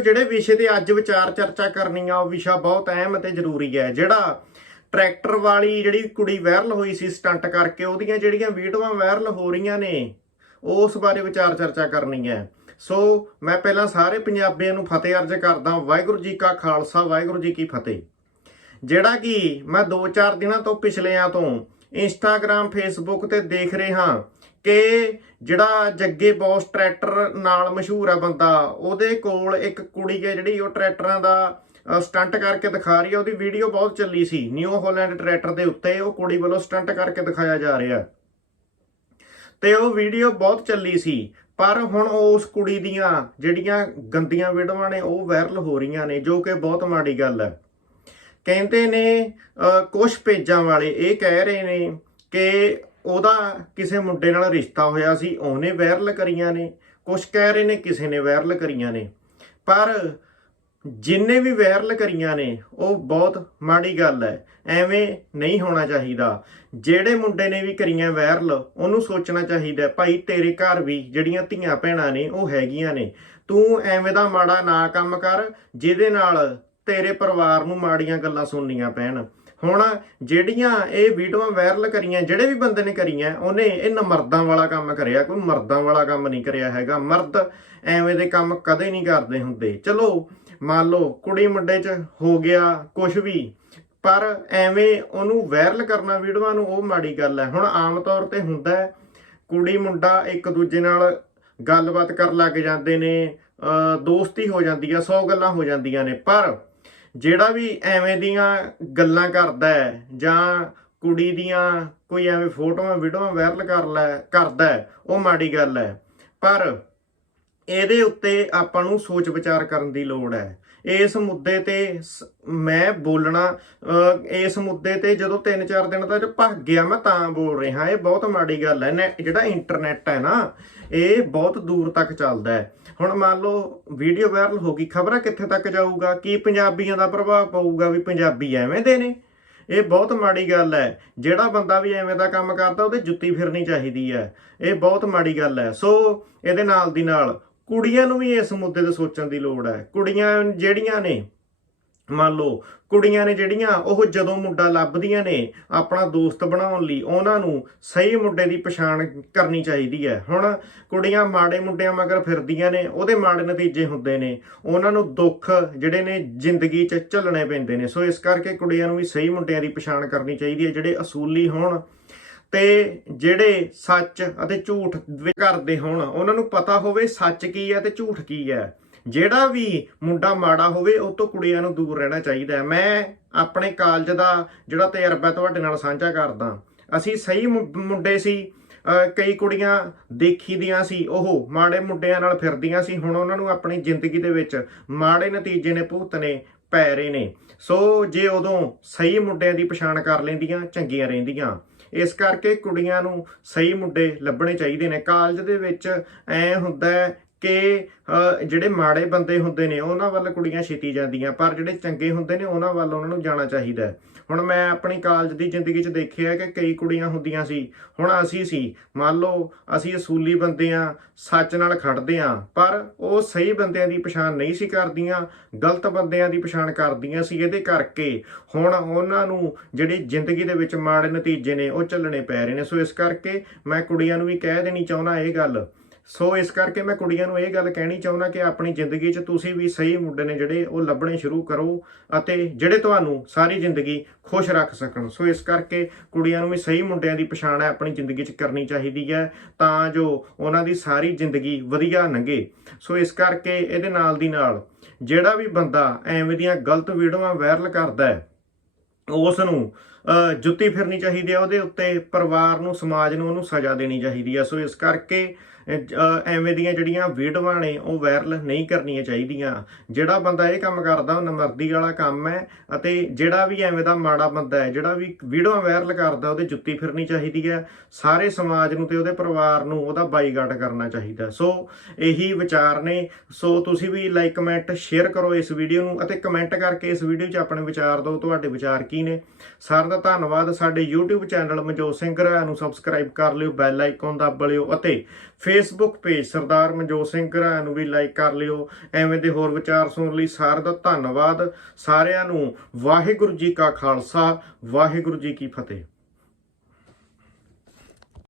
ਜਿਹੜੇ ਵਿਸ਼ੇ ਤੇ ਅੱਜ ਵਿਚਾਰ ਚਰਚਾ ਕਰਨੀ ਆ, ਉਹ ਵਿਸ਼ਾ ਬਹੁਤ ਅਹਿਮ ਅਤੇ ਜ਼ਰੂਰੀ ਹੈ। ਜਿਹੜਾ ਟਰੈਕਟਰ ਵਾਲੀ ਜਿਹੜੀ ਕੁੜੀ ਵਾਇਰਲ ਹੋਈ ਸੀ ਸਟੰਟ ਕਰਕੇ, ਉਹਦੀਆਂ ਜਿਹੜੀਆਂ ਵੀਡੀਓਆਂ ਵਾਇਰਲ ਹੋ ਰਹੀਆਂ ਨੇ, ਉਸ ਬਾਰੇ ਵਿਚਾਰ ਚਰਚਾ ਕਰਨੀ ਹੈ। ਸੋ ਮੈਂ ਪਹਿਲਾਂ ਸਾਰੇ ਪੰਜਾਬੀਆਂ ਨੂੰ ਫਤਿਹ ਅਰਜ਼ ਕਰਦਾ ਵਾਹਿਗੁਰੂ ਜੀ ਕਾ ਖਾਲਸਾ, ਵਾਹਿਗੁਰੂ ਜੀ ਕੀ ਫਤਿਹ। ਜਿਹੜਾ ਕਿ ਮੈਂ 2-4 ਦਿਨਾਂ ਤੋਂ ਪਿਛਲਿਆਂ ਤੋਂ ਇੰਸਟਾਗ੍ਰam ਫੇਸਬੁੱਕ ਤੇ ਦੇਖ ਰਿਹਾ ਕਿ ਜਿਹੜਾ ਜੱਗੇ ਬੌਸ ਟਰੈਕਟਰ ਨਾਲ ਮਸ਼ਹੂਰ ਆ ਬੰਦਾ, ਉਹਦੇ ਕੋਲ ਇੱਕ ਕੁੜੀ ਹੈ ਜਿਹੜੀ ਉਹ ਟਰੈਕਟਰਾਂ ਦਾ ਸਟੰਟ ਕਰਕੇ ਦਿਖਾ ਰਹੀ ਹੈ ਉਹਦੀ ਵੀਡੀਓ ਬਹੁਤ ਚੱਲੀ ਸੀ ਨਿਊ ਹੋਲੈਂਡ ਟਰੈਕਟਰ ਦੇ ਉੱਤੇ ਉਹ ਕੁੜੀ ਵੱਲੋਂ ਸਟੰਟ ਕਰਕੇ ਦਿਖਾਇਆ ਜਾ ਰਿਹਾ। ਤੇ ਉਹ ਵੀਡੀਓ ਬਹੁਤ ਚੱਲੀ ਸੀ, ਪਰ ਹੁਣ ਉਸ ਕੁੜੀ ਦੀਆਂ ਜਿਹੜੀਆਂ ਗੰਦੀਆਂ ਵੀਡੀਓਆਂ ਨੇ, ਉਹ ਵਾਇਰਲ ਹੋ ਰਹੀਆਂ ਨੇ, ਜੋ ਕਿ ਬਹੁਤ ਮਾੜੀ ਗੱਲ ਹੈ। ਕਹਿੰਦੇ ਨੇ ਕੁਝ ਪੇਜਾਂ ਵਾਲੇ ਇਹ ਕਹਿ ਰਹੇ ਨੇ ਕਿ ਉਹਦਾ ਕਿਸੇ ਮੁੰਡੇ ਨਾਲ ਰਿਸ਼ਤਾ ਹੋਇਆ ਸੀ, ਉਹਨੇ ਵਾਇਰਲ ਕਰੀਆਂ ਨੇ ਕੁਝ ਕਹਿ ਰਹੇ ਨੇ ਕਿਸੇ ਨੇ ਵਾਇਰਲ ਕਰੀਆਂ ਨੇ। ਪਰ ਜਿੰਨੇ ਵੀ ਵਾਇਰਲ ਕਰੀਆਂ ਨੇ, ਉਹ ਬਹੁਤ ਮਾੜੀ ਗੱਲ ਹੈ, ਐਵੇਂ ਨਹੀਂ ਹੋਣਾ ਚਾਹੀਦਾ। ਜਿਹੜੇ ਮੁੰਡੇ ਨੇ ਵੀ ਕਰੀਆਂ ਵਾਇਰਲ ਉਹਨੂੰ ਸੋਚਣਾ ਚਾਹੀਦਾ ਭਾਈ ਤੇਰੇ ਘਰ ਵੀ ਜਿਹੜੀਆਂ ਧੀਆਂ ਭੈਣਾਂ ਨੇ, ਉਹ ਹੈਗੀਆਂ ਨੇ। ਤੂੰ ਐਵੇਂ ਦਾ ਮਾੜਾ ਨਾ ਕੰਮ ਕਰ, ਜਿਹਦੇ ਨਾਲ ਤੇਰੇ ਪਰਿਵਾਰ ਨੂੰ ਮਾੜੀਆਂ ਗੱਲਾਂ ਸੁਣਨੀਆਂ ਪੈਣ। ਹੁਣ ਜਿਹੜੀਆਂ ਇਹ ਵੀਡੀਓਆਂ ਵਾਇਰਲ ਕਰੀਆਂ, ਜਿਹੜੇ ਵੀ ਬੰਦੇ ਨੇ ਕਰੀਆਂ, ਉਹਨੇ ਇਹ ਨਮਰਦਾਂ ਵਾਲਾ ਕੰਮ ਕਰਿਆ, ਕੋਈ ਮਰਦਾਂ ਵਾਲਾ ਕੰਮ ਨਹੀਂ ਕਰਿਆ ਹੈਗਾ। ਮਰਦ ਐਵੇਂ ਦੇ ਕੰਮ ਕਦੇ ਨਹੀਂ ਕਰਦੇ ਹੁੰਦੇ। ਚਲੋ, ਮੰਨ ਲਓ, ਕੁੜੀ ਮੁੰਡੇ 'ਚ ਹੋ ਗਿਆ ਕੁਝ ਵੀ, ਪਰ ਐਵੇਂ ਉਹਨੂੰ ਵਾਇਰਲ ਕਰਨਾ ਵੀਡੀਓਆਂ ਨੂੰ ਉਹ ਮਾੜੀ ਗੱਲ ਹੈ। ਹੁਣ ਆਮ ਤੌਰ ਤੇ ਹੁੰਦਾ ਹੈ, ਕੁੜੀ ਮੁੰਡਾ ਇੱਕ ਦੂਜੇ ਨਾਲ ਗੱਲਬਾਤ ਕਰਨ ਲੱਗ ਜਾਂਦੇ ਨੇ ਦੋਸਤੀ ਹੋ ਜਾਂਦੀ ਆ 100 ਗੱਲਾਂ ਹੋ ਜਾਂਦੀਆਂ ਨੇ, ਪਰ ਜਿਹੜਾ ਵੀ ਐਵੇਂ ਦੀਆਂ ਗੱਲਾਂ ਕਰਦਾ ਹੈ ਜਾਂ ਕੁੜੀ ਦੀਆਂ ਕੋਈ ਐਵੇਂ ਫੋਟੋਆਂ ਵੀਡੀਓਆਂ ਵਾਇਰਲ ਕਰ ਲੈ ਕਰਦਾ ਉਹ ਮਾੜੀ ਗੱਲ ਹੈ। ਪਰ ਇਹਦੇ ਉੱਤੇ ਆਪਾਂ ਨੂੰ ਸੋਚ ਵਿਚਾਰ ਕਰਨ ਦੀ ਲੋੜ ਹੈ। ਇਸ ਮੁੱਦੇ ਤੇ ਸ- ਮੈਂ ਬੋਲਣਾ ਅਹ, ਇਸ ਮੁੱਦੇ ਤੇ ਜਦੋਂ 3-4 ਦਿਨ ਤੱਕ ਭੱਗ ਗਿਆ ਮੈਂ ਤਾਂ ਬੋਲ ਰਿਹਾ। ਇਹ ਬਹੁਤ ਮਾੜੀ ਗੱਲ ਹੈ। ਨੈ- ਜਿਹੜਾ ਇੰਟਰਨੈਟ ਹੈ ਨਾ ਇਹ ਬਹੁਤ ਦੂਰ ਤੱਕ ਚੱਲਦਾ ਹੈ। ਹੁਣ ਮੰਨ ਲਓ ਵੀਡੀਓ ਵਾਇਰਲ ਹੋ ਗਈ, ਖਬਰਾਂ ਕਿੱਥੇ ਤੱਕ ਜਾਊਗਾ? ਕੀ ਪੰਜਾਬੀਆਂ ਦਾ ਪ੍ਰਭਾਵ ਪਊਗਾ ਵੀ ਪੰਜਾਬੀ ਐਵੇਂ ਦੇ ਨੇ? ਇਹ ਬਹੁਤ ਮਾੜੀ ਗੱਲ ਹੈ। ਜਿਹੜਾ ਬੰਦਾ ਵੀ ਐਵੇਂ ਦਾ ਕੰਮ ਕਰਦਾ, ਉਹਦੇ ਜੁੱਤੀ ਫਿਰਨੀ ਚਾਹੀਦੀ ਹੈ। ਇਹ ਬਹੁਤ ਮਾੜੀ ਗੱਲ ਹੈ। ਸੋ ਇਹਦੇ ਨਾਲ ਦੀ ਨਾਲ ਕੁੜੀਆਂ ਨੂੰ ਵੀ ਇਸ ਮੁੱਦੇ ਤੇ ਸੋਚਣ ਦੀ ਲੋੜ ਹੈ। ਕੁੜੀਆਂ ਜਿਹੜੀਆਂ ਨੇ ਮੰਨ ਲਓ, ਕੁੜੀਆਂ ਨੇ ਜਿਹੜੀਆਂ ਉਹ ਜਦੋਂ ਮੁੰਡਾ ਲੱਭਦੀਆਂ ਨੇ ਆਪਣਾ ਦੋਸਤ ਬਣਾਉਣ ਲਈ, ਉਹਨਾਂ ਨੂੰ ਸਹੀ ਮੁੰਡੇ ਦੀ ਪਛਾਣ ਕਰਨੀ ਚਾਹੀਦੀ ਹੈ। ਹੁਣ ਕੁੜੀਆਂ ਮਾੜੇ ਮੁੰਡਿਆਂ ਮਗਰ ਫਿਰਦੀਆਂ ਨੇ, ਉਹਦੇ ਮਾੜੇ ਨਤੀਜੇ ਹੁੰਦੇ ਨੇ। ਉਹਨਾਂ ਨੂੰ ਦੁੱਖ ਜਿਹੜੇ ਨੇ ਜ਼ਿੰਦਗੀ 'ਚ ਝੱਲਣੇ ਪੈਂਦੇ ਨੇ। ਸੋ ਇਸ ਕਰਕੇ ਕੁੜੀਆਂ ਨੂੰ ਵੀ ਸਹੀ ਮੁੰਡਿਆਂ ਦੀ ਪਛਾਣ ਕਰਨੀ ਚਾਹੀਦੀ ਹੈ, ਜਿਹੜੇ ਅਸੂਲੀ ਹੋਣ ਤੇ ਜਿਹੜੇ ਸੱਚ ਅਤੇ ਝੂਠ ਵੀ ਕਰਦੇ ਹੋਣ। ਉਹਨਾਂ ਨੂੰ ਪਤਾ ਹੋਵੇ ਸੱਚ ਕੀ ਹੈ ਤੇ ਝੂਠ ਕੀ ਹੈ। ਜਿਹੜਾ ਵੀ ਮੁੰਡਾ ਮਾੜਾ ਹੋਵੇ, ਉਹ ਤੋਂ ਕੁੜੀਆਂ ਨੂੰ ਦੂਰ ਰਹਿਣਾ ਚਾਹੀਦਾ ਮੈਂ ਆਪਣੇ ਕਾਲਜ ਦਾ ਜਿਹੜਾ ਤਜਰਬਾ ਤੁਹਾਡੇ ਨਾਲ ਸਾਂਝਾ ਕਰਦਾ। ਅਸੀਂ ਸਹੀ ਮੁੰਡੇ ਸੀ ਕਈ ਕੁੜੀਆਂ ਦੇਖੀ ਦੀਆਂ ਸੀ, ਉਹ ਮਾੜੇ ਮੁੰਡਿਆਂ ਨਾਲ ਫਿਰਦੀਆਂ ਸੀ, ਹੁਣ ਉਹਨਾਂ ਨੂੰ ਆਪਣੀ ਜ਼ਿੰਦਗੀ ਦੇ ਵਿੱਚ ਮਾੜੇ ਨਤੀਜੇ ਨੇ ਭੁਗਤਣੇ ਪੈ ਰਹੇ ਨੇ। ਸੋ ਜੇ ਉਦੋਂ ਸਹੀ ਮੁੰਡਿਆਂ ਦੀ ਪਛਾਣ ਕਰ ਲੈਂਦੀਆਂ, ਚੰਗੀਆਂ ਰਹਿੰਦੀਆਂ। ਇਸ ਕਰਕੇ ਕੁੜੀਆਂ ਨੂੰ ਸਹੀ ਮੁੰਡੇ ਲੱਭਣੇ ਚਾਹੀਦੇ ਨੇ। ਕਾਲਜ ਦੇ ਵਿੱਚ ਐ ਹੁੰਦਾ ਕਿ ਜਿਹੜੇ ਮਾੜੇ ਬੰਦੇ ਹੁੰਦੇ ਨੇ, ਉਹਨਾਂ ਵੱਲ ਕੁੜੀਆਂ ਛੇਤੀ ਜਾਂਦੀਆਂ, ਪਰ ਜਿਹੜੇ ਚੰਗੇ ਹੁੰਦੇ ਨੇ, ਉਹਨਾਂ ਵੱਲ ਉਹਨਾਂ ਨੂੰ ਜਾਣਾ ਚਾਹੀਦਾ ਹੁਣ ਮੈਂ ਆਪਣੀ ਕਾਲਜ ਦੀ ਜ਼ਿੰਦਗੀ 'ਚ ਦੇਖਿਆ ਕਿ ਕਈ ਕੁੜੀਆਂ ਹੁੰਦੀਆਂ ਸੀ, ਹੁਣ ਅਸੀਂ ਸੀ। ਮੰਨ ਲਓ, ਅਸੀਂ ਅਸੂਲੀ ਬੰਦੇ ਆ, ਸੱਚ ਨਾਲ ਖੜਦੇ ਆ, ਪਰ ਉਹ ਸਹੀ ਬੰਦਿਆਂ ਦੀ ਪਛਾਣ ਨਹੀਂ ਸੀ ਕਰਦੀਆਂ, ਗਲਤ ਬੰਦਿਆਂ ਦੀ ਪਛਾਣ ਕਰਦੀਆਂ ਸੀ ਇਹਦੇ ਕਰਕੇ। ਹੁਣ ਉਹਨਾਂ ਨੂੰ ਜਿਹੜੀ ਜ਼ਿੰਦਗੀ ਦੇ ਵਿੱਚ ਮਾੜੇ ਨਤੀਜੇ ਨੇ, ਉਹ ਚੱਲਣੇ ਪੈ ਰਹੇ ਨੇ। ਸੋ ਇਸ ਕਰਕੇ ਮੈਂ ਕੁੜੀਆਂ ਨੂੰ ਵੀ ਕਹਿ ਦੇਣੀ ਚਾਹੁੰਦਾ ਇਹ ਗੱਲ ਸੋ ਇਸ ਕਰਕੇ ਮੈਂ ਕੁੜੀਆਂ ਨੂੰ ਇਹ ਗੱਲ ਕਹਿਣੀ ਚਾਹੁੰਦਾ ਕਿ ਆਪਣੀ ਜ਼ਿੰਦਗੀ 'ਚ ਤੁਸੀਂ ਵੀ ਸਹੀ ਮੁੰਡੇ ਨੇ ਜਿਹੜੇ ਉਹ ਲੱਭਣੇ ਸ਼ੁਰੂ ਕਰੋ ਅਤੇ ਜਿਹੜੇ ਤੁਹਾਨੂੰ ਸਾਰੀ ਜ਼ਿੰਦਗੀ ਖੁਸ਼ ਰੱਖ ਸਕਣ। ਸੋ ਇਸ ਕਰਕੇ ਕੁੜੀਆਂ ਨੂੰ ਵੀ ਸਹੀ ਮੁੰਡਿਆਂ ਦੀ ਪਛਾਣ ਹੈ, ਆਪਣੀ ਜ਼ਿੰਦਗੀ 'ਚ ਕਰਨੀ ਚਾਹੀਦੀ ਹੈ ਤਾਂ ਜੋ ਉਹਨਾਂ ਦੀ ਸਾਰੀ ਜ਼ਿੰਦਗੀ ਵਧੀਆ ਲੰਘੇ ਸੋ ਇਸ ਕਰਕੇ ਇਹਦੇ ਨਾਲ ਦੀ ਨਾਲ ਜਿਹੜਾ ਵੀ ਬੰਦਾ ਐਵੇਂ ਦੀਆਂ ਗਲਤ ਵੀਡੀਓਆਂ ਵਾਇਰਲ ਕਰਦਾ ਹੈ, ਉਸ ਨੂੰ ਜੁੱਤੀ ਫਿਰਨੀ ਚਾਹੀਦੀ ਹੈ ਉਹਦੇ ਉੱਤੇ, ਪਰਿਵਾਰ ਨੂੰ, ਸਮਾਜ ਨੂੰ ਉਹਨੂੰ ਸਜ਼ਾ ਦੇਣੀ ਚਾਹੀਦੀ ਹੈ ਸੋ ਇਸ ਕਰਕੇ ਐਵੇਂ ਦੀਆਂ ਜਿਹੜੀਆਂ ਵੀਡੀਓਆਂ ਨੇ, ਉਹ ਵਾਇਰਲ ਨਹੀਂ ਕਰਨੀਆਂ ਚਾਹੀਦੀਆਂ। ਜਿਹੜਾ ਬੰਦਾ ਇਹ ਕੰਮ ਕਰਦਾ, ਉਹ ਨਮਰਦੀ ਵਾਲਾ ਕੰਮ ਹੈ ਅਤੇ ਜਿਹੜਾ ਵੀ ਐਵੇਂ ਦਾ ਮਾੜਾ ਬੰਦਾ ਹੈ, ਜਿਹੜਾ ਵੀ ਵੀਡੀਓ ਵਾਇਰਲ ਕਰਦਾ, ਉਹਦੇ ਜੁੱਤੀ ਫਿਰਨੀ ਚਾਹੀਦੀ ਹੈ। ਸਾਰੇ ਸਮਾਜ ਨੂੰ ਤੇ ਉਹਦੇ ਪਰਿਵਾਰ ਨੂੰ ਉਹਦਾ ਬਾਈਕਾਟ ਕਰਨਾ ਚਾਹੀਦਾ। ਸੋ ਇਹੀ ਵਿਚਾਰ ਨੇ। ਸੋ ਤੁਸੀਂ ਵੀ ਲਾਈਕ, ਕਮੈਂਟ, ਸ਼ੇਅਰ ਕਰੋ ਇਸ ਵੀਡੀਓ ਨੂੰ ਅਤੇ ਕਮੈਂਟ ਕਰਕੇ ਇਸ ਵੀਡੀਓ 'ਚ ਆਪਣੇ ਵਿਚਾਰ ਦਿਓ। ਤੁਹਾਡੇ ਵਿਚਾਰ ਕੀ ਨੇ? ਸਾਰਿਆਂ ਸਾਰਿਆਂ ਦਾ ਧੰਨਵਾਦ। ਸਾਡੇ YouTube ਚੈਨਲ ਮਨਜੋਤ ਸਿੰਘ ਘਰਾ ਨੂੰ ਸਬਸਕ੍ਰਾਈਬ ਕਰ ਲਿਓ ਬੈਲ ਆਈਕਨ ਦਬ ਲਿਓ ਅਤੇ Facebook ਪੇਜ ਸਰਦਾਰ ਮਨਜੋਤ ਸਿੰਘ ਘਰਾ ਨੂੰ ਵੀ ਲਾਈਕ ਕਰ ਲਿਓ। ਐਵੇਂ ਦੇ ਹੋਰ ਵਿਚਾਰ ਸੁਣਨ ਲਈ ਸਾਰਿਆਂ ਦਾ ਧੰਨਵਾਦ। ਸਾਰਿਆਂ ਨੂੰ ਵਾਹਿਗੁਰੂ ਜੀ ਕਾ ਖਾਲਸਾ, ਵਾਹਿਗੁਰੂ ਜੀ ਕੀ ਫਤਿਹ।